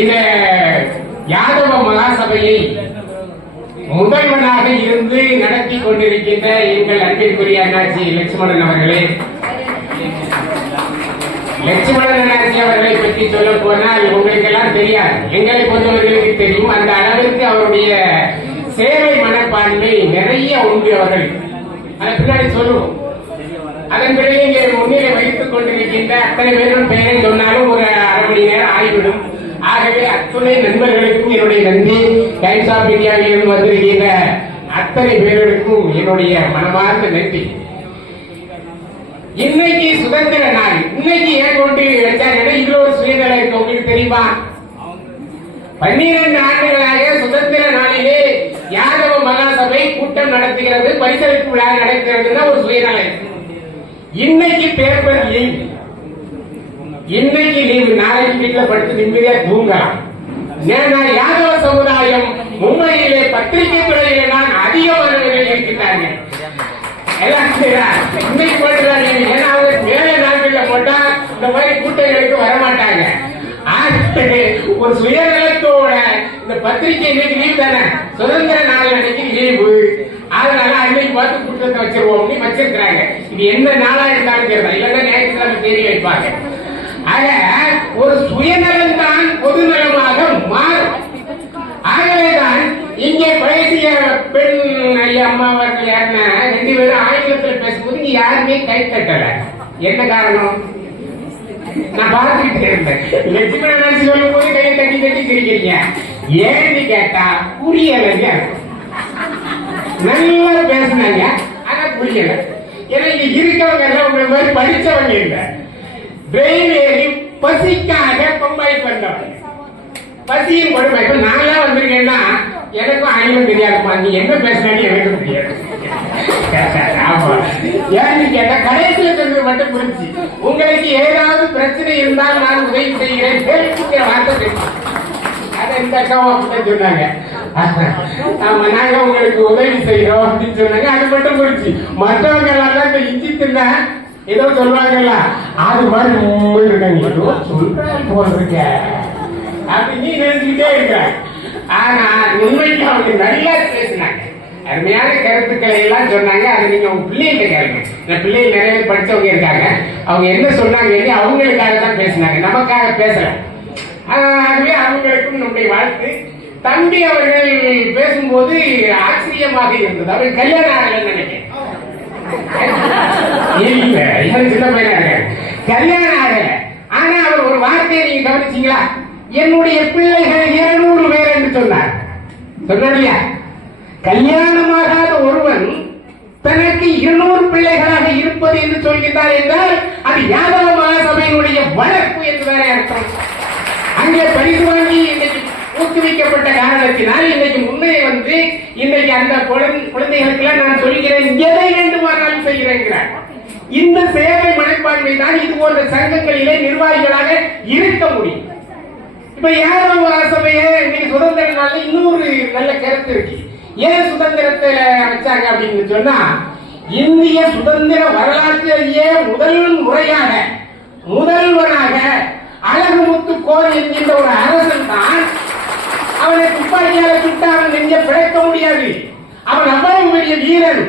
இந்த யாதவ மகாசபையை முதல்வனாக இருந்து நடத்தி கொண்டிருக்கின்ற எங்கள் அன்பிற்குரிய அண்ணாச்சி லட்சுமணன் அவர்களே, லட்சுமணன் அண்ணாச்சி அவர்களை பற்றி சொல்ல போனால் உங்களுக்கு எல்லாம் தெரியாது, எங்களை பொறுத்தவர்களுக்கு தெரியும். அந்த அளவிற்கு அவருடைய சேவை மனப்பான்மை நிறைய உண்டு. அவர்கள் அதை பின்னாடி சொல்லுவோம். அதன் பிறகு இங்கே முன்னிலை வைத்துக் கொண்டிருக்கின்ற அத்தனை பேரும் பெயரை சொன்னாலும் ஒரு அரை மணி நேரம் ஆகிவிடும். ஆகவே அத்துணை நண்பர்களுக்கும் என்னுடைய நன்றி. டைம்ஸ் ஆஃப் இந்தியாவில் இருந்து வந்திருக்கின்ற அத்தனை பேர்களுக்கும் என்னுடைய மனமார்ந்த நன்றி. இன்னைக்கு சுதந்திர நாள். இன்னைக்கு ஏன் கொண்டு வச்சாங்கன்னா இதுல ஒரு சுயநலம் இருக்கு. உங்களுக்கு தெரியுமா? 12 ஆண்டுகளாக சுதந்திர நாளிலே யாதவ மகாசபை கூட்டம் நடத்துகிறது, பரிசளிப்பு விழா நடத்துகிறதுன்னா ஒரு சுயநலம். இன்னைக்கு பேப்பர் லீவ், இன்னைக்கு லீவு, நாளைக்கு வீட்டுல படுத்து நிம்மதியா தூங்கலாம். ஏன்னா யாதவ சமுதாயம் மும்பையிலே பத்திரிகை துறையில தான் அதிகமானவர்கள் இருக்கின்றார்கள். இன்னைக்கு போட்டுறாங்க. ஏன்னா அவங்க வேலை நாட்களில் போட்டா இந்த மாதிரி கூட்டங்களுக்கு வரமாட்டாங்க. ஒரு சுயநலத்தோட இந்த பத்திரிகை இன்னைக்கு லீவ் தானே, சுதந்திர நாள் அன்னைக்கு லீவு, அதனால அன்னைக்கு பார்த்து கூட்டத்தை வச்சிருவோம் வச்சிருக்கிறாங்க. இது எந்த நாளா இருந்தாலும் தெரியல, இல்லன்னா ஞாயிற்றுக்கிழமை தேடி வைப்பாங்க. ஆக ஒரு சுயநலம் தான் பொது நலமாக மாறும். ஆகவேதான் இங்கே பேசிய பெண் அம்மா அவர்கள் யாருன்னா 2 பேரும் ஆங்கிலத்தில் பேசும்போது நீ யாருமே கை தட்டல. என்ன காரணம்? நான் பார்த்துக்கிட்டே இருந்தேன். லட்சுமணன் சொல்லும் போது கையை தட்டி தட்டி சிரிக்கிறீங்க. ஏன்னு கேட்டா புரியலைங்க. நல்லா பேசினாங்க, ஆனா புரியல. ஏன்னா இங்க இருக்கவங்க எல்லாம் உங்களை மாதிரி படிச்சவங்க இல்லை. வெயிலேறி பசிக்காக பம்பாய் பண்ணவங்க. பசியும் கொடுமை. இப்ப நான்லாம் வந்திருக்கேன்னா எனக்கும் ஆங்கிலம் தெரியாதுமா, நீ என்ன பேசுறான்னு எனக்கு தெரியாது. ஏன்னு கேட்டா கடைசியில சொல்றது மட்டும் புரிஞ்சு, உங்களுக்கு ஏதாவது பிரச்சனை இருந்தால் நான் உதவி செய்கிறேன் கேள்விக்கிற வார்த்தை தெரியும். அதை இந்த அக்காவும் அப்படிதான் சொன்னாங்க. ஆமா, நாங்க உங்களுக்கு உதவி செய்யறோம் அப்படின்னு சொன்னாங்க. அது மட்டும் புரிஞ்சு. மற்றவங்க எல்லாம் இந்த இஞ்சி தின்ன ஏதோ சொல்லுவாங்கல்ல, அது மாதிரி இருக்காங்க, ஏதோ சொல்றாரு போல இருக்க அப்படி நீ நினைச்சுக்கிட்டே இருக்க. ஆனா உண்மைக்கு அவங்க நிறைய பேசினாங்க, அருமையான கருத்துக்களை எல்லாம் சொன்னாங்க. அது நீங்க உங்க பிள்ளைங்க கேளுங்க. பிள்ளைகள் நிறைய பேர் படிச்சவங்க இருக்காங்க. அவங்க என்ன சொன்னாங்க அவங்களுக்காக தான் பேசினாங்க, நமக்காக பேசல. ஆகவே அவங்களுக்கும் நம்முடைய வாழ்த்து. தம்பி அவர்கள் பேசும்போது ஆச்சரியமாக இருந்தது. அவர் கல்யாணம் ஆகலன்னு நினைக்கிறேன். இல்ல, இவன் சின்ன பையனா கல்யாணம் ஆகல. ஆனா அவர் ஒரு வார்த்தையை நீங்க கவனிச்சீங்களா? என்னுடைய பிள்ளைகள் 200 பேர் என்று சொன்னார். சொன்னார். கல்யாணமாகாத ஒருவன் தனக்கு 200 பிள்ளைகளாக இருப்பது என்று சொல்கின்றார் என்றால் அது யாதவ மகாசபையினுடைய வளர்ப்பு என்பதான அர்த்தம். அங்கே பரிசு வாங்கி இன்னைக்கு ஊக்குவிக்கப்பட்ட காரணத்தினால் இன்னைக்கு முன்னே வந்து இன்னைக்கு அந்த குழந்தைகளுக்கெல்லாம் நான் சொல்கிறேன், எதை வேண்டுமானாலும் செய்கிறேன். இந்த சேவை மனப்பான்மை தான் இது போன்ற சங்கங்களிலே நிர்வாகிகளாக இருக்க முடியும். இப்ப யாதவ மகாசபையை இன்னைக்கு சுதந்திர நாள்ல இன்னொரு நல்ல கருத்து இருக்கு. ஏன் சுதந்திரத்தை வச்சாங்க அப்படின்னு சொன்னா, இந்திய சுதந்திர வரலாற்றிலேயே முதல் முறையாக முதல்வனாக அழகுமுத்து கோன் என்கின்ற ஒரு அரசன் தான். அவனை துப்பாக்கியால சுட்டு அவன் நெஞ்ச பிழைக்க முடியாது. அவன் அவ்வளவு பெரிய வீரன்.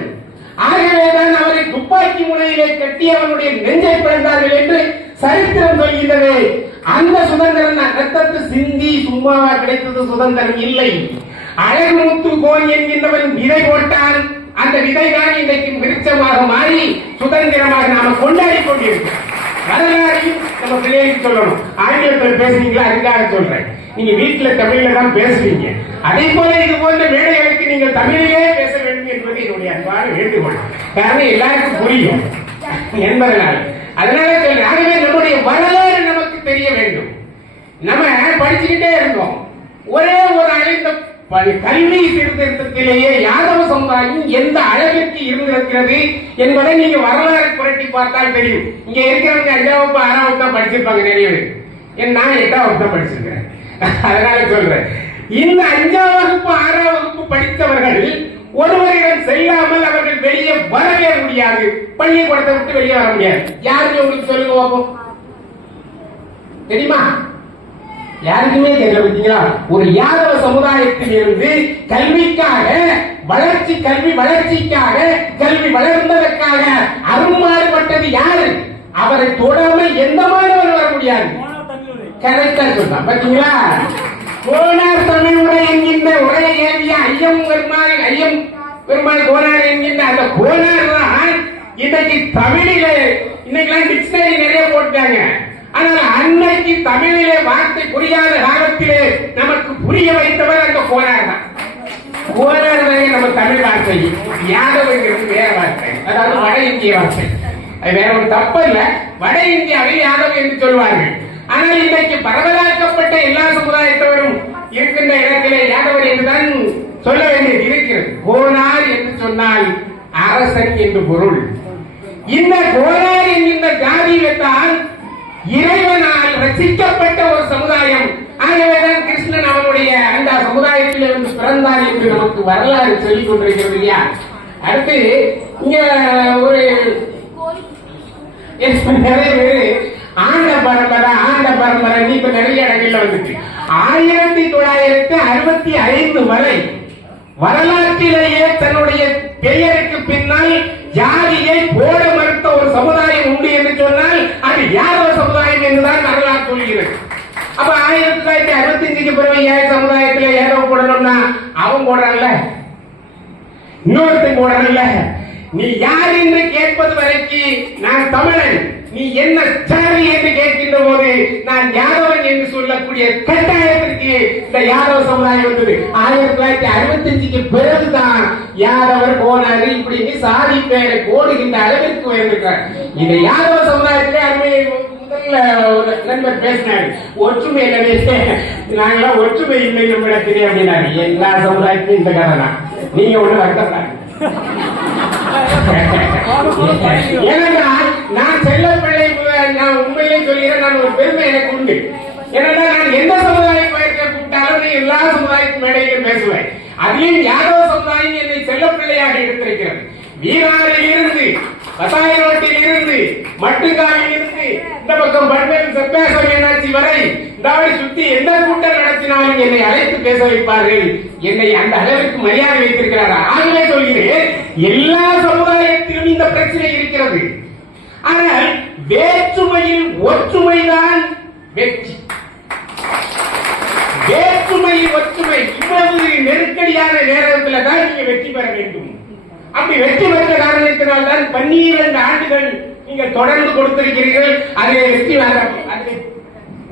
ஆகவேதான் அவரை துப்பாக்கி முனையிலே கட்டி அவனுடைய நெஞ்சை பிழைந்தார்கள் என்று சரித்திரம் சொல்கின்றது. அந்த சுதந்திரம் ரத்தத்து சிந்தி சும்மாவா கிடைத்தது சுதந்திரம் இல்லை. அழகுமுத்து கோன் என்கின்றவன் விதை போட்டான். அந்த விதைதான் இன்றைக்கு விருட்சமாக மாறி சுதந்திரமாக நாம கொண்டாடி கொண்டிருக்கிறோம். வரலாறையும் நம்ம பிள்ளைகளுக்கு சொல்லணும். ஆங்கிலத்தில் பேசுறீங்களா? அதுக்காக சொல்றேன். நீங்க வீட்டுல தமிழ்ல தான் பேசுவீங்க. அதே போல இது போன்ற மேடைகளுக்கு நீங்கள் தமிழிலே பேச வேண்டும் என்பது என்னுடைய அன்பான வேண்டுகோள். காரணம் எல்லாருக்கும் புரியும் என்பதனால. அதனால சொல்றேன். ஆகவே நம்முடைய வரலாறு நமக்கு தெரிய வேண்டும். நம்ம படிச்சுக்கிட்டே இருக்கோம். ஒரே ஒரு அழைத்த கல்வி சீர்திருத்தத்திலேயே யாதவ சமுதாயம் எந்த அளவிற்கு இருந்திருக்கிறது என்பதை நீங்க வரலாறு புரட்டி பார்த்தால் தெரியும். இங்க இருக்கிறவங்க 5ஆம் வகுப்பு 6ஆம் வகுப்பு தான் படிச்சிருப்பாங்க நிறைய பேர். நான் 8ஆம் வகுப்பு தான் படிச்சிருக்கிறேன். அதனால சொல்றேன், இந்த 5ஆம் வகுப்பு 6ஆம் வகுப்பு படித்தவர்கள் ஒருவரிடம் செல்லாமல் அவர்கள் வெளியே வரவே முடியாது. பள்ளிக்கூடத்தை விட்டு வெளியே வர முடியாது. யாருமே உங்களுக்கு சொல்லுங்க பார்ப்போம். தெரியுமா? யாருக்குமே தெரியல. பார்த்தீங்களா? ஒரு யாதவ சமுதாயத்தில் இருந்து கல்விக்காக கல்வி வளர்ச்சிக்காக கல்வி வளர்ந்ததற்காக அருமாறுபட்டது யாரு? அவரை தொடாம எந்த மாணவர் வர முடியாது. கரெக்டா சொன்னான். பாத்தீங்களா? கோனார் தமிழ் உரை என்கின்ற உரையை ஏவிய ஐயம் பெருமாள் கோனார் என்கின்ற அந்த கோனார் தான் இன்னைக்கு தமிழிலே இன்னைக்கு டிக்ஷனரி நிறைய போட்டாங்க. ஆனால் அன்னைக்கு தமிழிலே வார்த்தை புரியாத காலத்திலே நமக்கு புரிய வைத்தவர் அந்த கோனார் தான். கோனார் தான் நம்ம தமிழ் வார்த்தை. யாதவங்கிறது வேற வார்த்தை, அதாவது வட இந்திய வார்த்தை. அது வேற ஒரு தப்பு இல்ல. வட இந்தியாவில் யாதவ் என்று சொல்வார்கள். ஆனால் இன்றைக்கு பரவலாக்கப்பட்ட எல்லா சமுதாயத்தவரும் இருக்கின்ற இடத்திலே யாதவர் என்றுதான் சொல்ல வேண்டியது இருக்கிறது. கோனார் என்று சொன்னால் அரசன் என்று பொருள். இந்த கோனார் என்கின்ற ஜாதியில்தான் இறைவனால் ரசிக்கப்பட்ட ஒரு சமுதாயம். ஆகவேதான் கிருஷ்ணன் அவனுடைய அந்த சமுதாயத்தில் இருந்து பிறந்தார் என்று நமக்கு வரலாறு சொல்லிக் கொண்டிருக்கிறது இல்லையா? அடுத்து இங்க ஒரு நிறைய பேரு ஆண்ட பரம்பரை இப்ப நிறைய இடங்கள்ல வந்துட்டு 1965 வரை வரலாற்றிலேயே தன்னுடைய பெயருக்கு பின்னால் ஜாதியை போட மறுத்த ஒரு சமுதாயம் உண்டு என்று சொன்னால் அது யாதவ சமுதாயம் என்றுதான் வரலாறு சொல்கிறது. அப்ப 1965க்கு பிறகு ஏன் சமுதாயத்தில் யாதவ போடணும்னா அவன் போடுறான்ல, இன்னொருத்தன் போடுறல்ல. நீ யார் என்று கேட்பது வரைக்கும் நான் தமிழன், நீ என்ன சாதி என்று கேட்கின்ற போது நான் யாதவன் என்று சொல்லக்கூடிய கட்டாயத்திற்கு இந்த யாதவ சமுதாயம் வந்தது. 1965க்கு பிறகுதான் யாதவர் கோனார் இப்படின்னு சாதி பேரை போடுகின்ற அளவிற்கு உயர்ந்திருக்கிறார். இந்த யாதவ சமுதாயத்திலே அருமையை முதல்ல ஒரு நண்பர் பேசினாரு, ஒற்றுமை இல்லை, நாங்களாம் ஒற்றுமை இல்லை நம்மிடத்திலே அப்படின்னாரு. எல்லா சமுதாயத்திலும் இந்த கதை தான். நீங்க ஒண்ணு வருத்தப்படாது. நான் செல்லப்பிள்ளை, நான் உண்மையிலே சொல்கிறேன், நான் ஒரு பெருமை எனக்கு உண்டு. ஏன்னா நான் எந்த சமுதாய பயிற்சியை கூப்பிட்டாலும் எல்லா சமுதாயத்து மேடையிலும் பேசுவேன். அதிலும் யாதவ சமுதாயம் என்னை செல்லப்பிள்ளையாக எடுத்திருக்கிறது. வீராரில் இருந்து, வசாய ரோட்டில் இருந்து, மட்டுங்காலில் இருந்து, இந்த பக்கம் பல்வேறு செப்பேச மீனாட்சி வரை இந்த சுத்தி எந்த கூட்டம் நடத்தினாலும் என்னை அழைத்து பேச வைப்பார்கள். என்னை அந்த அளவிற்கு மரியாதை வைத்திருக்கிறாரா? ஆகவே சொல்கிறேன், எல்லா சமுதாயத்திலும் இந்த பிரச்சனை இருக்கிறது. ஆனால் வேற்றுமையில் ஒற்றுமைதான் வெற்றி. வேற்றுமையில் ஒற்றுமை இவ்வளவு நெருக்கடியான நேரத்தில் தான் நீங்க வெற்றி பெற வேண்டும். அப்படி வெற்றி பெற்ற காரணத்தினால் தான் 12 ஆண்டுகள் நீங்க தொடர்ந்து கொடுத்திருக்கிறீர்கள். அதில் வெற்றி அதில்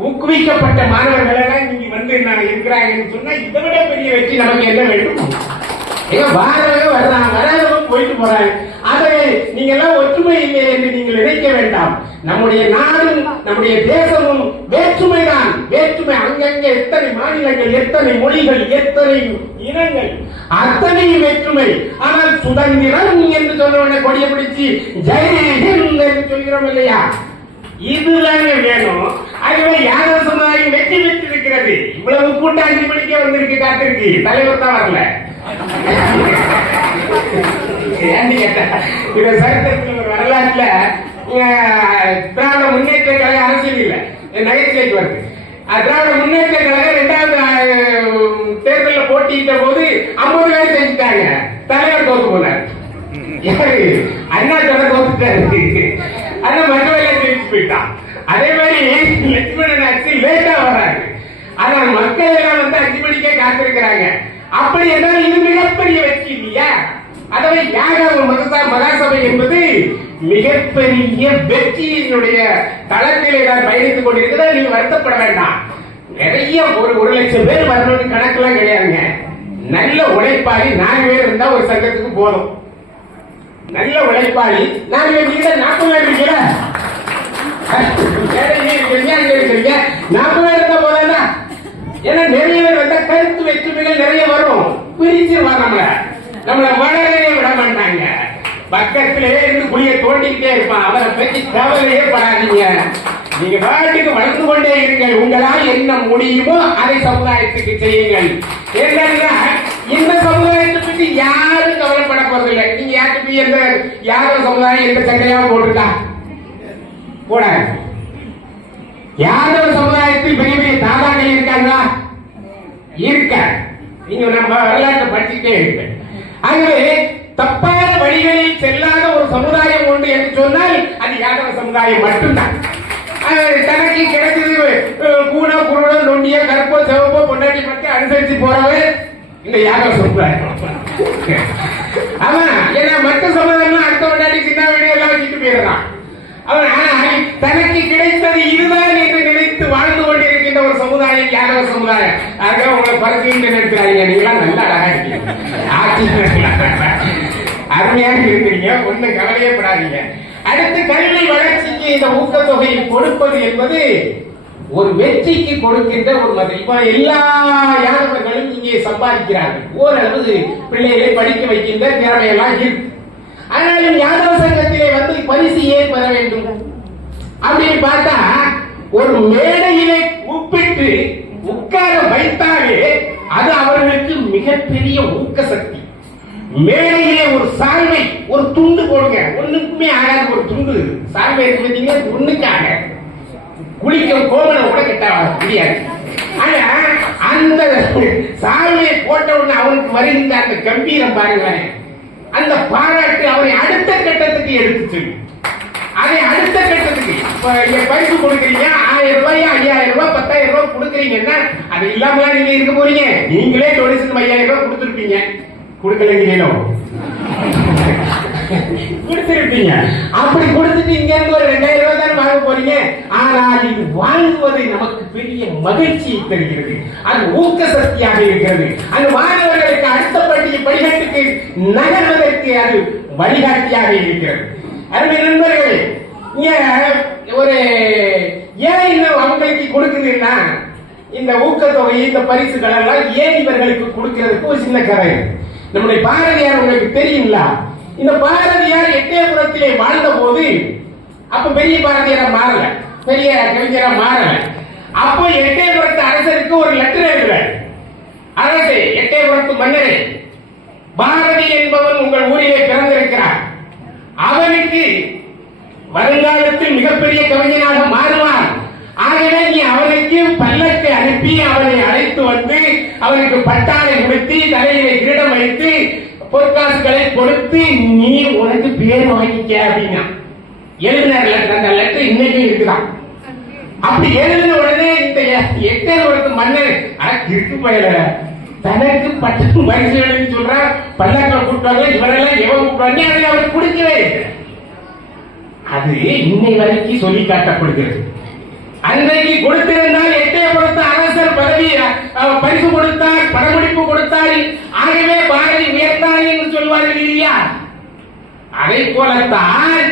ஊக்குவிக்கப்பட்ட மாணவர்கள் எல்லாம் நீங்க வந்து நான் இருக்கிறாங்கன்னு சொன்னா இதை விட பெரிய வெற்றி நமக்கு என்ன வேண்டும்? வாரவங்க வர்றாங்க, வராதவங்க போயிட்டு போறாங்க. ஆகவே நீங்க எல்லாம் ஒற்றுமை இல்லை என்று நீங்கள் நினைக்க வேண்டாம். நம்முடைய நாடும் நம்முடைய தேசமும் வேற்றுமைதான். வேற்றுமை அங்கங்கே எத்தனை மாநிலங்கள், எத்தனை மொழிகள், எத்தனை இனங்கள், அத்தனை வேற்றுமை. ஆனால் சுதந்திரம் என்று சொன்ன கொடியை பிடிச்சி ஜெயஹிந்த் என்று சொல்கிறோம் இல்லையா? இதுதானே வேணும். ஆகவே யாதவ சமுதாயம் வெற்றி பெற்றிருக்கிறது. இவ்வளவு கூட்டாட்சி படிக்க வந்திருக்கு, காத்திருக்கு. தலைவர் தான் வரல. சரித்திரத்தில் ஒரு வரலாற்றுல திராவிட முன்னேற்ற கழக அரசியல் இல்ல நகைச்சுவைக்கு வருது. திராவிட முன்னேற்ற கழகம் 2வது தேர்தலில் போட்டியிட்ட போது 50 பேர் செஞ்சுட்டாங்க. தலைவர் தோத்து போனார். யாரு? அண்ணா தலை தோத்துட்டாரு. ஆனா மகவேல ஜெயிச்சு போயிட்டான். அதே மாதிரி லட்சுமணன் ஆட்சி லேட்டா வர்றாரு. ஆனால் மக்கள் எல்லாம் வந்து 5 மணிக்கே காத்திருக்கிறாங்க. அப்படி என்றால் இது மிகப்பெரிய வெற்றி இல்லையா? அதாவது யாதவ மகாசபை என்பது மிகப்பெரிய வெற்றியினுடைய தளத்திலே தான் பயணித்துக் கொண்டிருக்கிறதா? நீங்க வருத்தப்பட வேண்டாம். நிறைய 1,00,000 பேர் வரணும்னு கணக்கெல்லாம் கிடையாதுங்க. நல்ல உழைப்பாளி 4 பேர் இருந்தா ஒரு சங்கத்துக்கு போதும். நல்ல உழைப்பாளி 4 பேர், 40 பேர் இருக்கீங்க, 40 பேர் இருந்தா போதா? ஏன்னா நிறைய பேர் வந்தா கருத்து வெற்றுமைகள் நிறைய வரும். பிரிச்சிருவாங்க, நம்மள வளரவே விட மாட்டாங்க. பக்கத்திலே இருந்து குழிய தோண்டிக்கிட்டே இருப்பான். அவரை பற்றி கவலையே படாதீங்க. நீங்க பாட்டுக்கு வளர்ந்து கொண்டே இருங்கள். உங்களால் என்ன முடியுமோ அதை சமுதாயத்துக்கு செய்யுங்கள். இந்த சமுதாயத்தை பற்றி யாரும் கவலைப்பட போறதில்லை. நீங்க யாருக்கு எந்த யாரோ சமுதாயம் எந்த சங்கையா போட்டுட்டா போடாது. யாதவ சமுதாயத்தில் பெரிய பெரிய தாதாக்கள் இருக்காங்களா? இருக்க. நீங்க நம்ம வரலாற்றை படிச்சுட்டே இருக்கு. ஆகவே தப்பான வழிகளில் செல்லாத ஒரு சமுதாயம் உண்டு என்று சொன்னால் அது யாதவ சமுதாயம் மட்டும்தான். தனக்கு கிடைச்சது கூட குருட நொண்டிய கருப்போ சிவப்போ பொண்டாட்டி பற்றி அனுசரிச்சு போறவர் இந்த யாதவ சமுதாயம். அவன் ஏன்னா மற்ற சமுதாயம் அடுத்த பொண்டாட்டி சின்ன வீடு எல்லாம் வச்சுட்டு போயிடறான். அவன் ஆனால் தனக்கு கிடைத்தது இதுதான் என்று நினைத்து வாழ்ந்து கொண்டிருக்கின்ற ஒரு சமுதாயம் யாதவ சமுதாயம். ஆக உங்களை பரிசீலனை நினைக்கிறாங்க. நீங்களாம் நல்லா அழகா இருக்கீங்க, அருமையாக இருக்கிறீங்க, ஒன்னும் கவலையப்படாதீங்க. அடுத்து கல்வி வளர்ச்சிக்கு இந்த ஊக்கத்தொகையை கொடுப்பது என்பது ஒரு வெற்றிக்கு கொடுக்கின்ற ஒரு மதம். இப்ப எல்லா யாதவர்களும் இங்கே சம்பாதிக்கிறார்கள், ஓரளவு பிள்ளைகளை படிக்க வைக்கின்ற திறமையெல்லாம் இருக்கு. ஆனாலும் யாதவ சங்கத்திலே வந்து பரிசு ஏன் பெற வேண்டும் அப்படின்னு பார்த்தா, ஒரு மேடையிலே கூப்பிட்டு உட்கார வைத்தாலே அது அவர்களுக்கு மிகப்பெரிய ஊக்க சக்தி. மேடையிலே ஒரு சால்வை, ஒரு துண்டு போடுங்க, ஒண்ணுக்குமே ஆகாத ஒரு துண்டு சால்வை இருக்கு, ஒண்ணுக்காக குளிக்க கோமணம் கூட கட்ட முடியாது. ஆனா அந்த சால்வையை போட்ட உடனே அவனுக்கு வருகின்ற அந்த கம்பீரம் பாருங்களேன், அந்த பாராட்டு அவரை அடுத்த கட்டத்துக்கு எடுத்து செல்லும். அதை அடுத்த கட்டத்துக்கு பரிசு கொடுக்குறீங்க, 1000 ரூபாய் 5000 ரூபாய் 10000 ரூபாய் கொடுக்குறீங்கன்னா அது இல்லாம நீங்க இருக்க போறீங்க. நீங்களே டொனேஷன் 5000 ரூபாய் கொடுத்துருப்பீங்க, கொடுக்கலீங்களோ கொடுத்திருப்பீங்க. அப்படி கொடுத்துட்டு இங்க இருந்து ஒரு 2000 ரூபாய் தான் வாங்க போறீங்க. ஆனால் இது வாங்குவதை நமக்கு பெரிய மகிழ்ச்சியை தருகிறது, அது ஊக்க சக்தியாக இருக்கிறது. அந்த மாணவர்களுக்கு அடுத்த படிக்கட்டுக்கு நகர்வதற்கு அது வழிகாட்டியாக இருக்கிறது. அருமை நண்பர்களே, இங்க ஒரு ஏன் அவங்களுக்கு கொடுக்குதுன்னா, இந்த ஊக்கத்தொகை இந்த பரிசுகள் எல்லாம் ஏன் இவர்களுக்கு கொடுக்கிறதுக்கு ஒரு சின்ன கதை. நம்முடைய பாரதியார் உங்களுக்கு தெரியுங்களா? இந்த பாரதியார் எட்டயபுரத்திலே வாழ்ந்த போது, அப்ப பெரிய பாரதியாரா மாறல, பெரிய கவிஞரா மாறல. அப்போ எட்டயபுரத்து அரசருக்கு ஒரு லெட்டர் எழுதுறார். அரசே, எட்டயபுரத்து மன்னரே, பாரதி என்பவன் உங்கள் ஊரிலே பிறந்திருக்கிறார். அவனுக்கு வருங்காலத்தில் மிகப்பெரிய கவிஞனாக மாறுவான். ஆகவே நீ அவனுக்கு பல்லக்கு அனுப்பி அவனை அழைத்து வந்து அவனுக்கு பட்டாளை உடுத்தி தலையிலே கிரீடம் வைத்து பொற்காசுகளை கொடுத்து நீ உனக்கு பேர் வாங்கிக்க அப்படின்னா எழுதினார் லெட்டர். அந்த லெட்டர் இன்னைக்கு இருக்குதான். அப்படி எழுதின உடனே இந்த எட்டயபுரத்து மன்னர் இருக்கு பயல தனக்கு பட்டு பரிசு சொல்ற பல்லக்க கூப்பிட்டாங்க, இவரெல்லாம் எவன் கூப்பிட்டாங்க, அதை அவருக்கு பிடிக்கவே. அது இன்னை வரைக்கும் சொல்லி காட்டப்படுகிறது. அன்றைக்கு கொடுத்திருந்தால் எட்டயபுரத்து அரசர் பதவி பரிசு கொடுத்தார், படமுடிப்பு கொடுத்தார், ஆகவே பாரதி உயர்த்தார் என்று சொல்வார்கள் இல்லையா? அதை போலத்தான்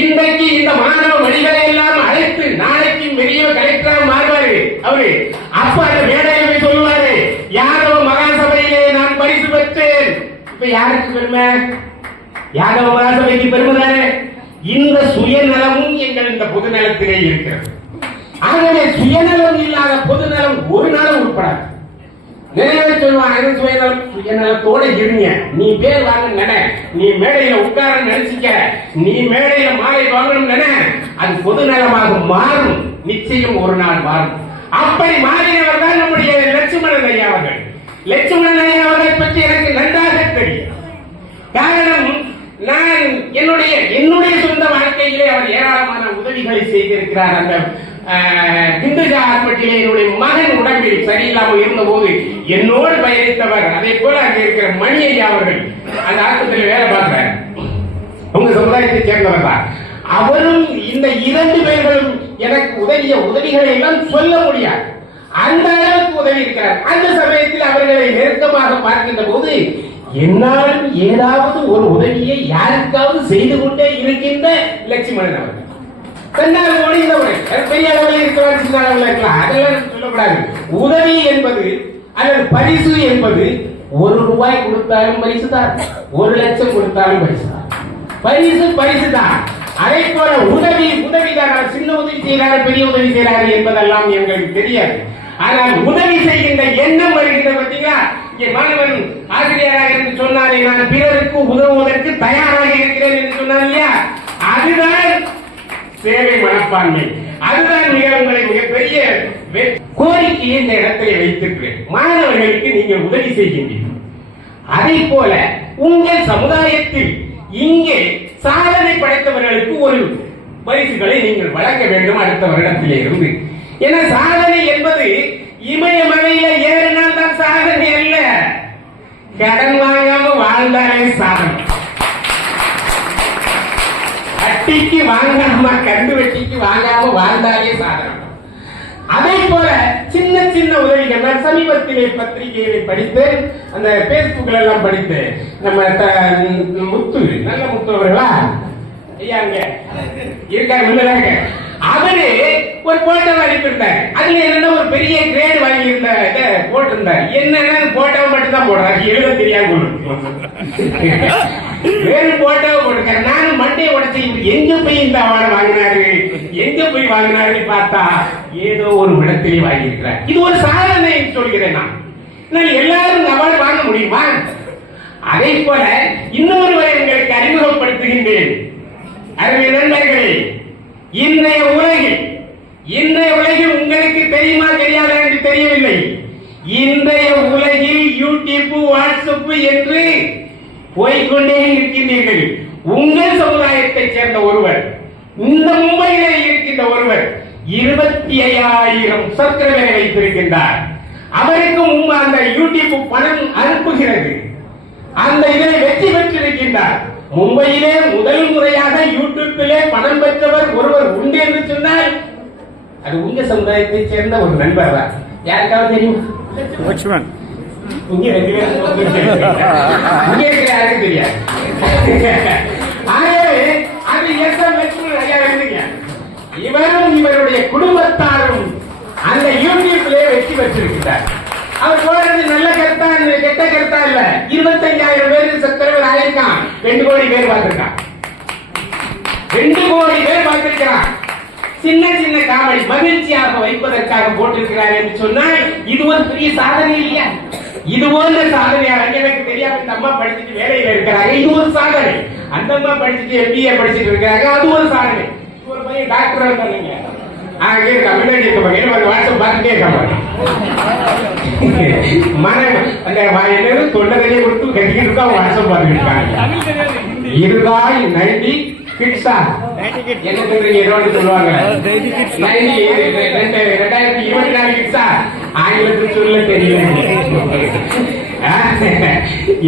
இன்றைக்கு இந்த மாணவ வழிகளை எல்லாம் அழைத்து நாளைக்கு பெரிய கலெக்டராக மாறுவாரு அவரு. அப்ப அந்த மேடையில சொல்லுவாரு, யாதவ மகாசபையிலே நான் பரிசு பெற்றேன். இப்ப யாருக்கு பெருமை? யாதவ மகாசபைக்கு பெருமை தானே. இந்த சுயநலமும் எங்கள் இந்த பொது நலத்திலே இருக்கிறது. ஆகவே சுயநலம் இல்லாத பொது நலம் ஒரு நாளும் உட்படாது. நிறைய சொல்லுவாங்க, சுயநலத்தோட இருங்க, நீ பேர் வாங்க நினை, நீ மேடையில உட்கார நினைச்சிக்க, நீ மேடையில மாலை வாங்கணும் நினை, அது பொது நலமாக மாறும், நிச்சயம் ஒரு நாள் மாறும். அப்படி மாறினவர் தான் நம்முடைய லட்சுமணன் ஐயா அவர்கள். லட்சுமணன் ஐயா அவர்களை பற்றி எனக்கு நன்றாக தெரியும். காரணம், நான் என்னுடைய சொந்த வாழ்க்கையிலே அவர் ஏராளமான உதவிகளை செய்திருக்கிறார். அந்த திண்டுஜா ஹாஸ்பிட்டலே என்னுடைய மகன் உடம்பில் சரியில்லாமல் இருந்த போது என்னோடு பயணித்தவர். அதே போல அங்கே இருக்கிற மணி ஐயா அவர்கள் அந்த ஆஸ்பத்திரியில் வேலை பார்க்கிறார், உங்க சமுதாயத்தை சேர்ந்தவர் தான். அவரும் இந்த 2 பேர்களும் எனக்கு உதவிய உதவிகளை எல்லாம் சொல்ல முடியாது, அந்த அளவுக்கு உதவி இருக்கிறார். அந்த சமயத்தில் அவர்களை நெருக்கமாக பார்க்கின்ற போது என்னாலும் ஏதாவது ஒரு உதவியை யாருக்காவது செய்து கொண்டே இருக்கின்ற லட்சுமணன் அவர்கள். தன்னால் முடிந்தவரை பெரிய அளவில் இருக்கிறார், சின்ன அளவில் இருக்கலாம், அதெல்லாம் சொல்லக்கூடாது. உதவி என்பது அல்லது பரிசு என்பது 1 ரூபாய் கொடுத்தாலும் பரிசு தான், 1 லட்சம் கொடுத்தாலும் பரிசு தான். பரிசு தான். அதே போல உதவிதான். சின்ன உதவி செய்கிறார், பெரிய உதவி செய்கிறார் என்பதெல்லாம் எங்களுக்கு தெரியாது. ஆனால் உதவி செய்கின்ற எண்ணம் வருகின்ற பார்த்தீங்களா? இங்கே மாணவன் ஆசிரியராக இருந்து சொன்னாரே, நான் பிறருக்கு உதவுவதற்கு தயாராக இருக்கிறேன் என்று சொன்னார் இல்லையா? அதுதான் சேவை மனப்பான்மை. அதுதான் உங்களை மிகப்பெரிய கோரிக்கையை இந்த இடத்திலே வைத்திருக்கிறேன். மாணவர்களுக்கு நீங்கள் உதவி செய்கின்றீர்கள். அதே போல உங்கள் சமுதாயத்தில் இங்கே சாதனை படைத்தவர்களுக்கு ஒரு பரிசுகளை நீங்கள் வழங்க வேண்டும் அடுத்த வருடத்திலே இருந்து. ஏன்னா சாதனை என்பது இமயமலையில ஏறினால் தான் சாதனை அல்ல, கடன் வாங்காம வாழ்ந்தாலே சாதனை. வட்டிக்கு வாங்காம கண்டு வட்டிக்கு வாங்காம வாழ்ந்தாலே சாதனை. அதே போல சின்ன சின்ன உதவிகள். நான் சமீபத்திலே பத்திரிகைகளை படித்தேன், அந்த பேஸ்புக்ல எல்லாம் படித்தேன். நம்ம முத்து, நல்ல முத்து அவர்களா ஐயா அங்க இருக்காரு, முன்னாங்க. அவரு ஒரு போட்டோ அனுப்பியிருந்தார். அதுல என்னன்னா ஒரு பெரிய கிரேட் வாங்கி போட்டிருந்தார். என்னன்னா போட்டோ மட்டும் தான் போடுறாரு, எழுத தெரியாம வேறு போட்டோ போட்டிருக்காரு. நானும் மண்டையை உடச்சி எங்க போய் இந்த அவார்டு வாங்கினாரு, எங்க போய் வாங்கினாருன்னு பார்த்தா ஏதோ ஒரு இடத்திலே வாங்கி இருக்கிறார். இது ஒரு சாதனை சொல்கிறேன் நான். எல்லாரும் அவார்டு வாங்க முடியுமா? அதே போல இன்னொருவரை உங்களுக்கு அறிமுகப்படுத்துகின்றேன். அருமை நண்பர்களே, இன்றைய உலகில் உங்களுக்கு தெரியுமா தெரியாதா என்று தெரியவில்லை. இன்றைய உலகில் யூடியூப், வாட்ஸ்அப் என்று போய்கொண்டே இருக்கின்றீர்கள். உங்கள் சமுதாயத்தை சேர்ந்த ஒருவர், இந்த மும்பையிலே இருக்கின்ற ஒருவர் 25,000 சப்ஸ்கிரைபரை வைத்திருக்கின்றார். அவருக்கு அந்த யூடியூப் பணம் அனுப்புகிறது. அந்த இதை வெற்றி பெற்றிருக்கின்றார். மும்பையிலே முதல் முறையாக யூடியூப்பிலே பணம் பெற்றவர் ஒருவர் உண்டு என்று சொன்னால் அது உங்க சமுதாயத்தை சேர்ந்த ஒரு நண்பர் தான். யாருக்காவது தெரியும்? யாருக்கு தெரியாது. அது இவரும் இவருடைய குடும்பத்தாரும் அந்த யூடியூப்ல வெற்றி பெற்றிருக்கிறார். அவர் போறது நல்ல கருத்தா கெட்ட கருத்தா இல்ல. 25,000 பேர் சப்ஸ்கிரைபர் ஆயிருக்கான். 2 கோடி பேர் பார்த்திருக்கான். 2 கோடி பேர் பார்த்திருக்கிறான். சின்ன சின்ன காமெடி மகிழ்ச்சியாக வைப்பதற்காக போட்டிருக்கிறார் என்று சொன்னால் இது ஒரு பெரிய சாதனை இல்லையா? இது போன்ற சாதனையாளர் எனக்கு தெரியாம இந்த அம்மா படிச்சுட்டு வேலையில இருக்கிறாங்க, இது ஒரு சாதனை. அந்த அம்மா படிச்சுட்டு MBA படிச்சுட்டு இருக்காங்க, அது ஒரு சாதனை. ஒரு பையன் டாக்டர் பண்ணீங்க முன்னாடி இருக்க வாட்ஸ்அப் பார்த்துட்டே இருக்காங்க. தொண்டை கொடுத்து கட்டிக்கிட்டு இருக்கா, வாட்ஸ்அப் பார்த்துட்டு இருக்காங்க. இருதாய் 90 கிட்ஸா என்ன சொல்றீங்க? சொல்லுவாங்க 2024 கிட்ஸா ஆங்கிலத்தில் சொல்ல தெரியும்.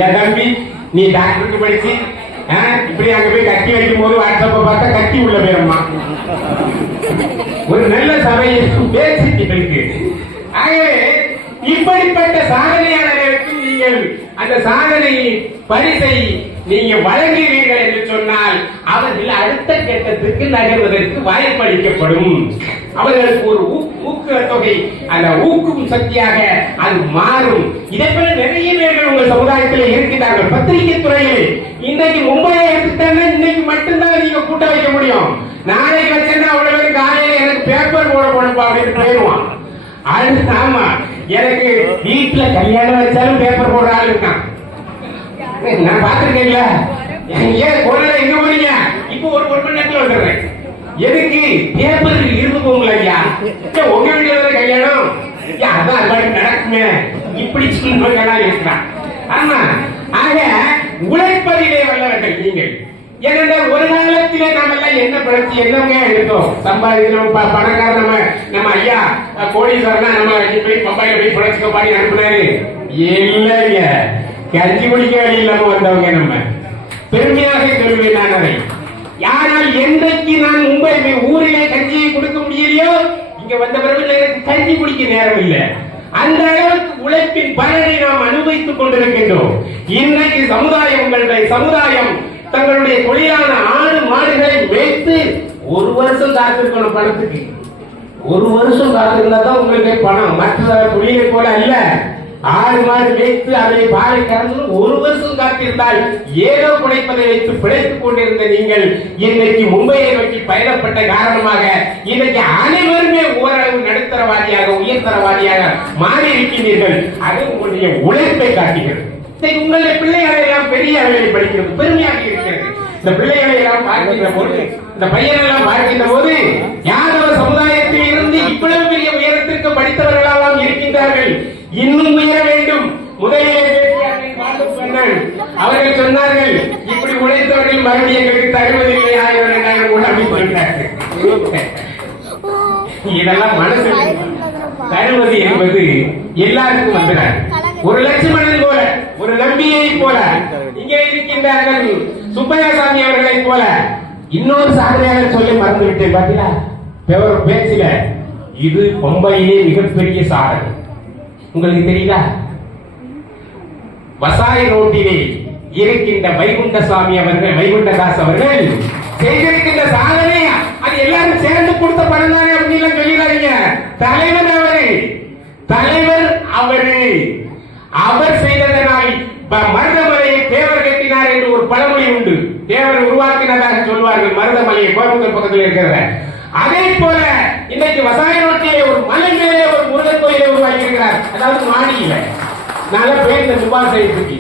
என் தம்பி நீ டாக்டருக்கு படிச்சு இப்படி அங்க போய் கட்டி வைக்கும் போது வாட்ஸ்அப்பை பார்த்தா கட்டி உள்ள பேரம்மா ஒரு நல்ல சபையை பேசிட்டு. ஆகவே இப்படிப்பட்ட சாதனையாளர்களுக்கு நீங்கள் அந்த சாதனை பரிசை நீங்க வழங்குவீர்கள் என்று சொன்னால் அவர்கள் அடுத்த கட்டத்துக்கு நகர்வதற்கு வாய்ப்பளிக்கப்படும். அவர்களுக்கு ஒரு ஊக்கத்தொகை, அந்த ஊக்கும் சக்தியாக அது மாறும். இதே போல நிறைய பேர்கள் உங்கள் சமுதாயத்தில் இருக்கிறார்கள். பத்திரிகை துறையில் இன்னைக்கு மும்பையை எடுத்துட்டாங்க, இன்னைக்கு மட்டும்தான் நீங்க கூட்ட வைக்க முடியும். நாளைக்கு வச்சிருந்தா அவ்வளவு பேர் காலையில எனக்கு பேப்பர் போட போனப்பா அப்படின்னு போயிடுவான். அடுத்து ஆமா எனக்கு வீட்டுல கல்யாணம் வச்சாலும் பேப்பர் போடுற ஆள் இருக்கான். நான் பாத்துருக்கேன்ல. ஏன் கொரோனா எங்க போறீங்க? இப்போ ஒரு மணி நேரத்துல வந்துடுறேன். எதுக்கு? பேப்பர் இருந்து போங்களா ஐயா? உங்க வீட்டுல கல்யாணம் அதான் அது மாதிரி நடக்குமே இப்படி சொல்லுவாங்க இருக்கிறான். ஆமா, ஆக உழைப்பதிலே வல்லவர்கள் நீங்கள். ஏனென்றால் ஒரு காலத்திலே நாம எல்லாம் என்ன படிச்சு என்னங்க எடுத்தோம் சம்பாதிக்கணும் பணக்கார நம்ம ஐயா கோடீஸ்வரனா நம்ம போய் பம்பாயில போய் படைச்சுக்க பாடி அனுப்புனாரு இல்லைங்க. கஞ்சி குடிக்க வழி இல்லாம வந்தவங்க நம்ம. பெருமையாக சொல்வேன் நான் அதை. ஆனால் என்றைக்கு நான் மும்பை ஊரிலே கஞ்சியை கொடுக்க முடியலையோ இங்க வந்த பிறகு எனக்கு கஞ்சி குடிக்க நேரம் இல்லை. அந்த அளவுக்கு உழைப்பின் பலனை நாம் அனுபவித்துக் கொண்டிருக்கின்றோம். இன்றைக்கு சமுதாயம், உங்களுடைய சமுதாயம் தங்களுடைய தொழிலான ஆடு மாடுகளை வைத்து 1 வருஷம் காத்திருக்கணும் பணத்துக்கு. 1 வருஷம் காத்திருந்தா தான் உங்களுக்கு பணம். மற்ற தொழிலை போல அல்ல. ஆடு மாடு வைத்து அதை பாலை கறந்து 1 வருஷம் காத்திருந்தால் ஏதோ குறைப்பதை வைத்து பிழைத்துக் கொண்டிருந்த நீங்கள் இன்றைக்கு மும்பையை நோக்கி பயணப்பட்ட காரணமாக இன்றைக்கு அனைவருமே ஓரளவு நடுத்தரவாதியாக உயர்தரவாதியாக மாறி இருக்கின்றீர்கள். அது உங்களுடைய உழைப்பை காட்டுகிறது. உங்களுடைய பிள்ளைகளை எல்லாம் பெரிய அளவில் படிக்கிறது பெருமையாக இருக்கிறது. இந்த பிள்ளைகளை எல்லாம் பார்க்கின்ற போது, இந்த பையனை எல்லாம் பார்க்கின்ற போது யாதவ சமுதாய படித்தவர்களெல்லாம் இருக்கின்றார்கள், இன்னும் உயர வேண்டும். முதலிலே அவர்கள் சொன்னார்கள், இப்படி உழைத்தவர்கள் மறுபடியும் எங்களுக்கு தருவதில்லை, 1000 கூட அப்படின்னு. இதெல்லாம் மனசு தருவது என்பது எல்லாருக்கும் வந்துடாது. ஒரு லட்சுமணன் போல, ஒரு நம்பியை போல, இங்கே இருக்கின்றார்கள் சுப்பையாசாமி அவர்களை போல இன்னொரு சாதனையாளர் சொல்லி மறந்து விட்டேன். பாத்தீங்களா பேச்சில, இது பொம்பையிலே மிகப்பெரிய சாதனை. உங்களுக்கு தெரியுதா? வசாய ரோட்டிலே இருக்கின்ற வைகுண்டசாமி அவர்கள், வைகுண்டதாஸ் அவர்கள் செய்திருக்கின்ற சாதனை, அது எல்லாரும் சேர்ந்து கொடுத்த பணம் தானே அப்படின்னு சொல்லிடுறாங்க. தலைவர் அவரு, தலைவர் அவரு, அவர் செய்ததனால் மருதமலையை தேவர் கட்டினார் என்று ஒரு பழமொழி உண்டு. தேவர் உருவாக்கினதாக சொல்வார்கள் மருதமலையை, கோயம்புத்தூர் பக்கத்தில் இருக்கிறத. அதே போல இன்றைக்கு வசாய ரோட்டிலே ஒரு மலை மேலே ஒரு முருகன் கோயிலை உருவாக்கி இருக்கிறார். அதாவது மாடியில நல்ல பேர் இந்த துபாசைக்கு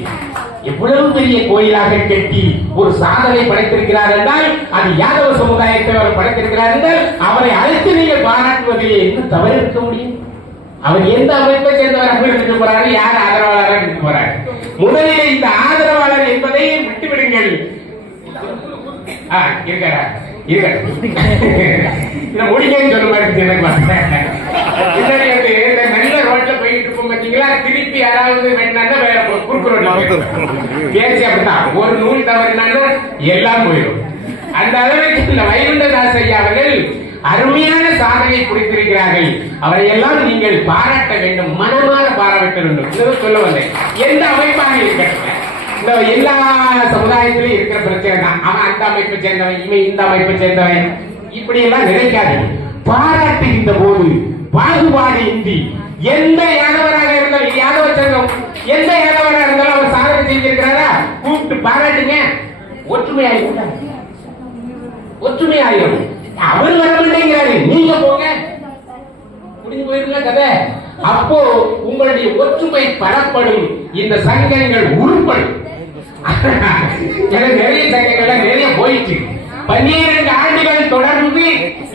எவ்வளவு பெரிய கோயிலாக கட்டி ஒரு சாதனை படைத்திருக்கிறார் என்றால் அது யாதவ சமுதாயத்தை அவர் படைத்திருக்கிறார் என்றால் அவரை அழைத்து நீங்கள் பாராட்டுவதிலே என்ன தவறு இருக்க முடியும்? அவர் எந்த அமைப்பை சேர்ந்தவராக இருக்க போறாரு, யார் ஆதரவாளராக இருக்க போறாரு? முதலில் இந்த ஆதரவாளர் என்பதை விட்டுவிடுங்கள். இருக்கிறார் முடிக்கன்னு சொல்ல மாதிரி நல்ல ரோட்ல போயிட்டு இருப்போம் பாத்தீங்களா, திருப்பி யாராவது வேணா வேற குறுக்கு ரோட்ல பேசி அப்படித்தான் ஒரு நூல் தவறினாலும் எல்லாம் போயிடும். அந்த அளவுக்கு இந்த வைகுண்டதாஸ் ஐயா அவர்கள் அருமையான சாதனை புரிந்திருக்கிறார்கள். அவரை எல்லாம் நீங்கள் பாராட்ட வேண்டும், மனமாற பாராட்ட வேண்டும். சொல்ல வந்தேன், எந்த அமைப்பாக இருக்கட்டும், இந்த எல்லா சமுதாயத்திலும் இருக்கிற பிரச்சனை தான். அவன் அந்த அமைப்பை சேர்ந்தவன், இவன் இந்த அமைப்பை சேர்ந்தவன், இப்படி எல்லாம் நினைக்காது. பாராட்டுகின்ற போது பாகுபாடு இன்றி எந்த யாதவராக இருந்தாலும், யாதவ சங்கம் எந்த யாதவராக இருந்தாலும் அவர் சாதனை செஞ்சிருக்கிறாரா கூப்பிட்டு பாராட்டுங்க. ஒற்றுமையாயிரும், ஒற்றுமையாயிரும். அவர் வர மாட்டேங்கிறாரு, நீங்க போங்க, முடிஞ்சு போயிருங்க கதை. அப்போ உங்களுடைய ஒற்றுமை பரப்படும், இந்த சங்கங்கள் உருப்படும். நிறைய சங்கங்கள் நிறைய போயிடுச்சு. 12 ஆண்டுகள் தொடர்ந்து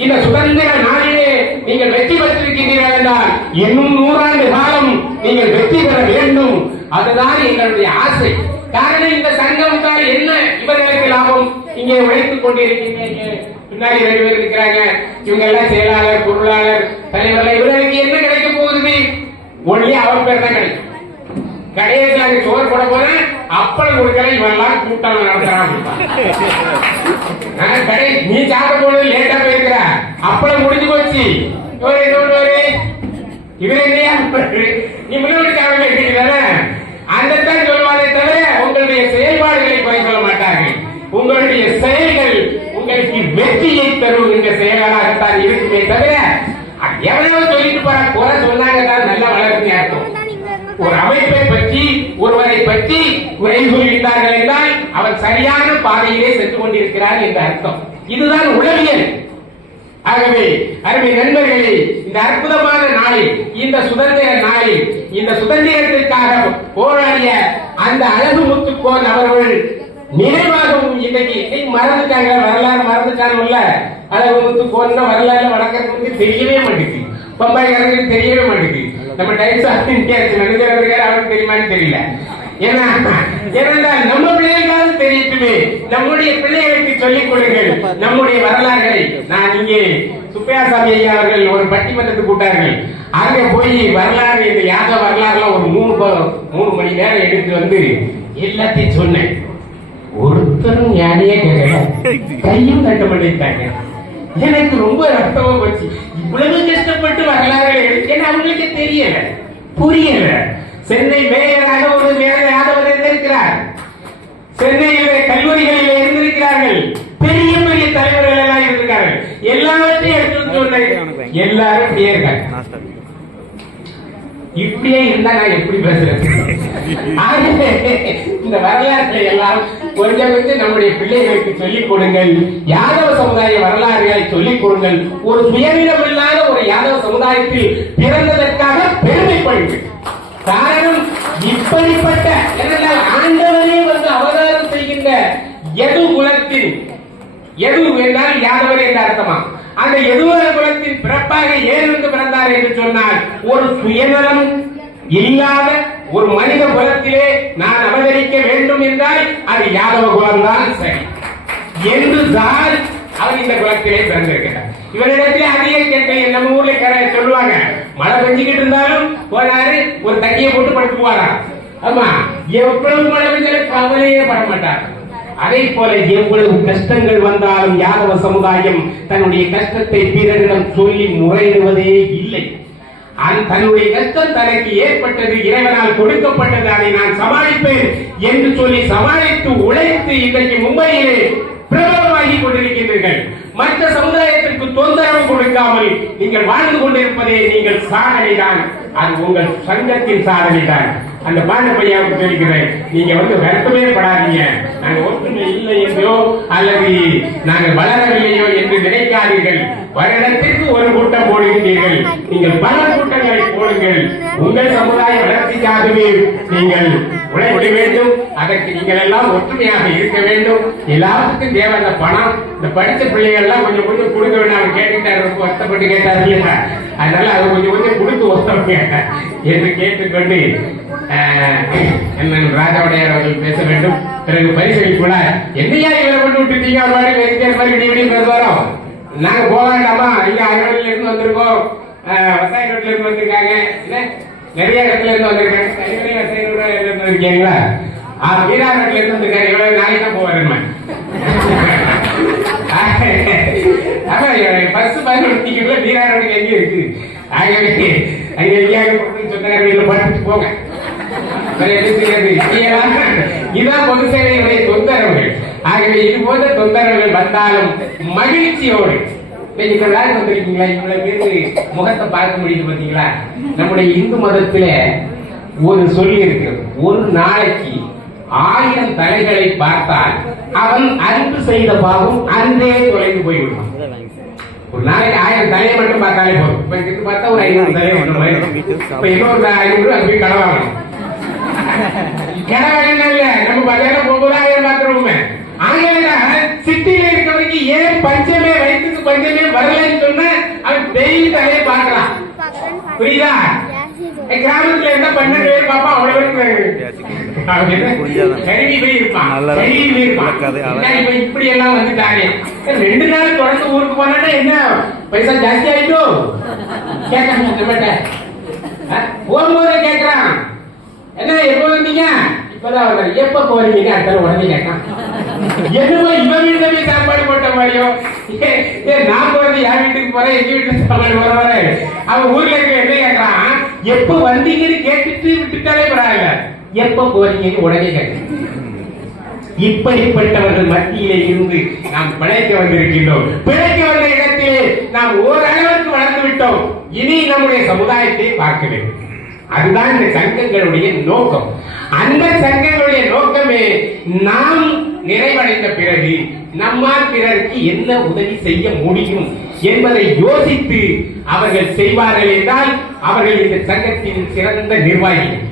இந்த சுதந்திர நாளிலே நீங்கள் வெற்றி பெற்றிருக்கிறீர்கள் என்றால் இன்னும் 100 ஆண்டு காலம் நீங்கள் வெற்றி பெற வேண்டும். அதுதான் எங்களுடைய ஆசை. காரணம், இந்த சங்கம் தான் என்ன இவர்களுக்கு லாபம்? இங்கே உழைத்துக் கொண்டிருக்கின்ற பின்னாடி 2 பேர் இருக்கிறாங்க, இவங்க எல்லாம் செயலாளர், பொருளாளர், தலைவர்கள், இவர்களுக்கு என்ன கிடைக்க போகுது? ஒன்லி அவர் பேர் தான் கிடைக்கும். கடைசியாக சோறு போட போறேன், அப்பளம் கொடுக்கற இவெல்லாம் கூட்டம் நடத்துறான். கடை நீ சாப்பிட போனது லேட்டா போயிருக்கிற, அப்பளம் முடிஞ்சு போச்சு. இவரு இல்லையா நீ முன்னோடி காரணம் அந்தத்தான் சொல்வாரே தவிர உங்களுடைய செயல்பாடுகளை குறை சொல்ல மாட்டார்கள். உங்களுடைய செயல்கள் உங்களுக்கு வெற்றியை தருகின்ற செயலாளராகத்தான் இருக்குமே தவிர எவ்வளவு சொல்லிட்டு போற குறை சொன்னாங்க தான் நல்லா வளர்ந்து அர்த்தம். ஒரு அமைப்பை பற்றி, ஒருவரை பற்றி குறை சொல்லிட்டார்கள் என்றால் அவர் சரியான பாதையிலே சென்று கொண்டிருக்கிறார் என்ற அர்த்தம். இதுதான் உளவியல். ஆகவே அருமை நண்பர்களே, இந்த அற்புதமான நாளில், இந்த சுதந்திர நாளில், இந்த சுதந்திரத்திற்காக போராடிய அந்த அழகு முத்துக்கோன் அவர்கள் நினைவாகவும் இன்னைக்கு மறந்துட்டாங்க, வரலாறு மறந்துட்டாங்கல்ல. அழகு முத்துக்கோன் வரலாறு வழக்கத்துக்கு தெரியவே மாட்டேங்குது, பம்பாய்க்காரங்களுக்கு தெரியவே மாட்டேங்குது. நம்ம டைம்ஸ் ஆஃப் இந்தியா அவருக்கு தெரியுமான்னு தெரியல. ஏன்னா நம்ம பிள்ளைகளுக்காவது தெரியட்டுமே, நம்முடைய பிள்ளைகளுக்கு சொல்லிக் கொடுங்கள் நம்முடைய வரலாறுகளை. நான் இங்கே சுப்பையாசாமி ஐயா அவர்கள் ஒரு பட்டிமன்றத்துக்கு கூட்டார்கள். அங்க போய் வரலாறு, இந்த யாதவ வரலாறுலாம் ஒரு 3 மணி நேரம் எடுத்து வந்து எல்லாத்தையும் சொன்னேன். ஒருத்தரும் யானையே கேட்கல, கையும் கட்ட மாட்டேங்கிட்டாங்க. எனக்கு ரொம்ப ரத்தமா போச்சு. இவ்வளவு கஷ்டப்பட்டு வரலாறு ஏன்னா அவங்களுக்கு தெரியல, புரியல. சென்னை மேயராக ஒரு யாதவர் இருந்திருக்கிறார், சென்னையிலே கல்லூரிகளில் இருந்திருக்கிறார்கள், பெரிய பெரிய தலைவர்கள் எல்லாம் இருந்திருக்கார்கள். எல்லாவற்றையும் எடுத்து சொன்ன எல்லாரும் பேர்கள். இப்படியே இருந்தா நான் எப்படி பேசுறேன்? இந்த வரலாற்றை எல்லாம் கொஞ்சம் கொஞ்சம் நம்முடைய பிள்ளைகளுக்கு சொல்லிக் கொடுங்கள். யாதவ சமுதாய வரலாறுகளை சொல்லிக் கொடுங்கள். ஒரு சுயநலம் இல்லாத ஒரு யாதவ சமுதாயத்தில் பிறந்ததற்காக பெருமைப்படுங்கள். காரணம், இப்படிப்பட்ட ஆண்டவனே வந்து அவதாரம் செய்கின்ற எது குலத்தில், எது என்றால் யாதவர் என்ற அர்த்தமா, அந்த யதுவர குலத்தின் பிறப்பாக ஏன் வந்து பிறந்தார் என்று சொன்னால், ஒரு சுயநலம் இல்லாத ஒரு மனித குலத்திலே நான் அவதரிக்க வேண்டும் என்றால் அது யாதவ குலம்தான் சரி என்றுதான் அவர் இந்த குலத்திலே பிறந்திருக்கிறார். இவரிடத்திலே அதிக கேட்க நம்ம ஊர்ல சொல்லுவாங்க, மழை பெஞ்சுக்கிட்டு இருந்தாலும் போனாரு ஒரு தட்டியை போட்டு படுத்து போறார். ஆமா, எவ்வளவு மழை பெஞ்சாலும் கவலையே பட மாட்டார். அதே போல எவ்வளவு கஷ்டங்கள் வந்தாலும் யாதவ சமுதாயம் தன்னுடைய கஷ்டத்தை பிறரிடம் சொல்லி முறையிடுவதே இல்லை. தன்னுடைய கஷ்டம் தனக்கு ஏற்பட்டது, இறைவனால் கொடுக்கப்பட்டது, அதை நான் சமாளிப்பேன் என்று சொல்லி சமாளித்து உழைத்து இன்றைக்கு மும்பையிலே பிரபலமாகி கொண்டிருக்கின்றீர்கள். மற்ற சமுதாயத்திற்கு தொந்தரவு கொடுக்காமல் நீங்கள் வாழ்ந்து கொண்டிருப்பதே நீங்கள் சாதனைதான். அது உங்கள் சங்கத்தின் சாதனைதான். அந்த பாண்ட பையாவுக்கு சொல்லிக்கிறேன், நீங்க வருத்தமே படாதீங்க. நாங்க ஒற்றுமை இல்லை என்றோ அல்லது நாங்கள் வளரவில்லையோ என்று நினைக்காதீர்கள். வருடத்திற்கு ஒரு கூட்டம் போடுகிறீர்கள், நீங்கள் பல கூட்டங்களை போடுங்கள். உங்கள் சமுதாய வளர்ச்சிக்காகவே நீங்கள் உழைக்க வேண்டும். அதற்கு நீங்கள் எல்லாம் ஒற்றுமையாக இருக்க வேண்டும். எல்லாத்துக்கும் தேவை அந்த பணம். இந்த படித்த பிள்ளைகள் எல்லாம் கொஞ்சம் கொஞ்சம் கொடுக்க வேண்டாம். கேட்டுட்டாரு, ரொம்ப வருத்தப்பட்டு கேட்டாரு. அதனால அது கொஞ்சம் கொஞ்சம் கொடுத்து ஒத்துழைங்க என்று கேட்டுக்கொண்டு ராஜாவுடையார் அவர்கள் பேச வேண்டும். பிறகு பரிசளிப்பு கூட என்னையா இவரை கொண்டு விட்டுட்டீங்க, ஒரு மாதிரி வெஜிடேரியன் மாதிரி விடிய பேசுவாரோம். நாங்க போக வேண்டாமா, இங்க அறுவடையில இருந்து வந்திருக்கோம், விவசாய ரோட்ல இருந்து வந்திருக்காங்க, நிறைய இடத்துல இருந்து வந்திருக்காங்க, விவசாய ரோட்ல இருந்து இருக்கீங்களா, வீரா ரோட்ல இருந்து வந்திருக்காரு. இவ்வளவு நாளைக்கு தான் போவாருமா பஸ் பயன்படுத்திக்கல வீரா ரோடு எங்கேயும் இருக்கு. ஆகவே அங்க எங்கேயாவது சொந்தக்காரர்கள் படிச்சுட்டு போங்க. இதுதான் பொது சேவைகளுடைய தொந்தரவுகள். ஆகவே இது போன்ற தொந்தரவுகள் வந்தாலும் மகிழ்ச்சியோடு வந்திருக்கீங்களா, இவ்வளவு பேரு முகத்தை பார்க்க முடியுது பாத்தீங்களா. நம்முடைய இந்து மதத்தில ஒரு சொல்லி இருக்கிறது, ஒரு நாளைக்கு 1000 தலைகளை பார்த்தால் அவன் அன்பு செய்த பாவம் அன்றே தொலைந்து போய்விடும். ஒரு நாளைக்கு 1000 தலையை மட்டும் பார்த்தாலே போதும். இப்ப பார்த்தா ஒரு 500 தலை இப்ப இன்னொரு 500 அது போய் கடவாங்க. கடவாங்க இல்ல, நம்ம பஜாரம் போகும்போது 1000 பார்த்துருவோமே. சிட்டியில இருக்கிறவருக்கு ஏன் பஞ்சமே வயிற்றுக்கு பஞ்சமே வரலன்னு சொன்ன அவன் டெய்லி தலையை பார்க்கலாம். புரியுதா? கிராமத்துல என்ன 12 பேர் பாப்பா, அவ்வளவு இப்படி எல்லாம் வந்துட்டாங்க. 2 நாள் தொடர்ந்து ஊருக்கு போனா என்ன பைசா ஜாஸ்தி ஆயிட்டோம் போகும்போது கேட்கறான், என்ன எப்ப வந்தீங்க, இப்பதான் வந்தாரு, எப்ப போறீங்க, அடுத்த உடனே கேட்கான். என்னமோ இவன் வீட்டுல போய் சாப்பாடு போட்ட மாதிரியோ, நான் போறது என் வீட்டுக்கு போறேன், எங்க வீட்டுல சாப்பாடு போற. அவன் ஊர்ல இருக்க என்ன கேட்கறான், எப்ப வந்தீங்கன்னு கேட்டுட்டு விட்டுட்டாலே பரவாயில்ல, எப்ப போறீங்கன்னு உடனே கேட்க. இப்படிப்பட்டவர்கள் மத்தியிலே இருந்து நாம் பிழைக்க வந்திருக்கின்றோம். பிழைக்க வந்த இடத்திலே நாம் ஓரளவுக்கு வளர்ந்து விட்டோம். இனி நம்முடைய சமுதாயத்தை பார்க்க வேண்டும். அதுதான் இந்த சங்கங்களுடைய நோக்கம். அந்த சங்கங்களுடைய நோக்கமே நாம் நிறைவடைந்த பிறகு நம்மால் பிறருக்கு என்ன உதவி செய்ய முடியும் என்பதை யோசித்து அவர்கள் செய்வார்கள் என்றால் அவர்கள் இந்த சங்கத்தின் சிறந்த நிர்வாகிகள்.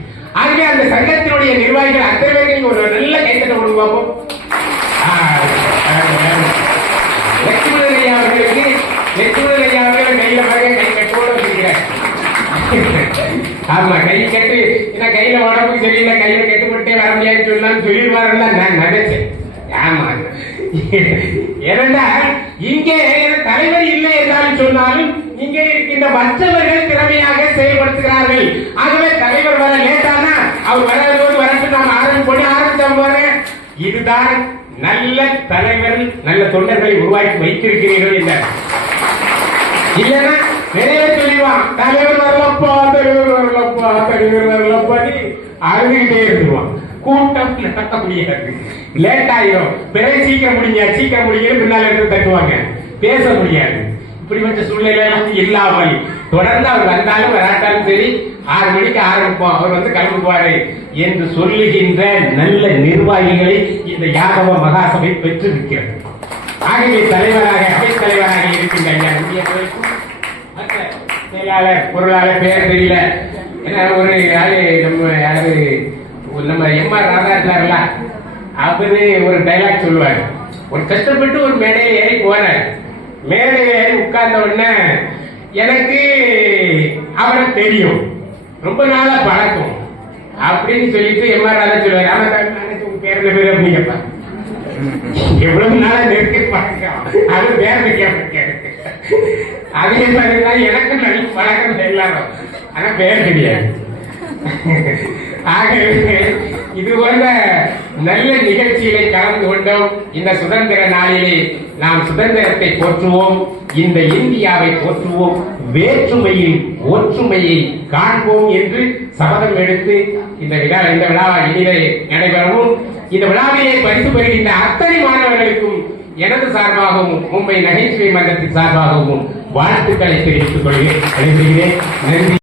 ஆகவே அந்த சங்கத்தினுடைய நிர்வாகிகள் அத்தனை பேரையும் ஒரு நல்ல கைத்தட்ட கொடுப்போம். லட்சுமணன் ஐயா அவர்களுக்கு கையில கை கட்டோடு வச்சிருக்கிறார். ஆமா, கை கட்டு என்ன கையில உடம்புக்கு சரியில்லை, கையில கட்டுப்பட்டே வர முடியாது சொன்னாலும் சொல்லிடுவாருன்னு நான் நினைச்சேன். ஆமா, ஏனென்றா இங்கே தலைவர் இல்லை என்றாலும் சொன்னாலும் இங்கே இருக்கின்ற மற்றவர்கள் திறமையாக செயல்படுத்துகிறார்கள். ஆகவே தலைவர் வர லேட்டானா அவர் வரதோடு வரட்டு நாம் ஆரம்பிச்சோம் போது இதுதான் நல்ல தலைவர், நல்ல தொண்டர்களை உருவாக்கி வைத்திருக்கிறீர்கள் என்றார். இல்லைன்னா நிறைய சொல்லிடுவான், தலைவர் வரலப்பா, தலைவர் வரலப்பா, தலைவர் வரலப்பா, அழுதுகிட்டே இருந்துருவான். கூட்டம் நடத்த முடியாது, லேட் ஆயிரும். பிறகு சீக்கிரம் முடியும் பின்னால இருந்து தட்டுவாங்க, பேச முடியாது. இப்படிப்பட்ட சூழ்நிலை இல்லாமல் தொடர்ந்து அவர் வந்தாலும் வராட்டாலும் சரி 6 மணிக்கு ஆரம்பிப்போம், அவர் வந்து கிளம்புவாரு என்று சொல்லுகின்ற நல்ல நிர்வாகிகளை இந்த யாதவ மகாசபை பெற்றிருக்கிறது. ஆகவே தலைவராக அவைத் தலைவராக இருக்கின்ற மற்ற செயலாளர் பொருளாளர் பேர் தெரியல, ஒரு யாரு நம்ம எம்ஆர் ராதா இருந்தார்ல, அவரு ஒரு டைலாக் சொல்லுவாரு. ஒரு கஷ்டப்பட்டு ஒரு மேடையில ஏறி போனார். மேடையில ஏறி உட்கார்ந்த உடனே எனக்கு அவரை தெரியும், ரொம்ப நாளா பழக்கம் அப்படின்னு சொல்லிட்டு எம்ஆர் ராதா சொல்லுவாரு, உங்க பேர் என்ன பேரு அப்படின்னு கேட்பாங்க. எவ்வளவு நாளா நெருக்க பழக்கம், அது பேர் கேட்க அதே மாதிரிதான் எனக்கு நல்ல பழக்கம் எல்லாரும், ஆனா பேர் கிடையாது. ஆகவே இது போன்ற நல்ல நிகழ்ச்சிகளை கலந்து கொண்டோம். இந்த சுதந்திர நாளிலே நாம் சுதந்திரத்தை போற்றுவோம், இந்த இந்தியாவை போற்றுவோம், வேற்றுமையில் ஒற்றுமையை காண்போம் என்று சபதம் எடுத்து இந்த விழா இனிதே நடைபெறவும், இந்த விழாவிலே பரிசு பெறுகின்ற அத்தனை மாணவர்களுக்கும் எனது சார்பாகவும் மும்பை நகைச்சுவை மன்றத்தின் சார்பாகவும் வாழ்த்துக்களை தெரிவித்துக் கொள்கிறேன். நன்றி.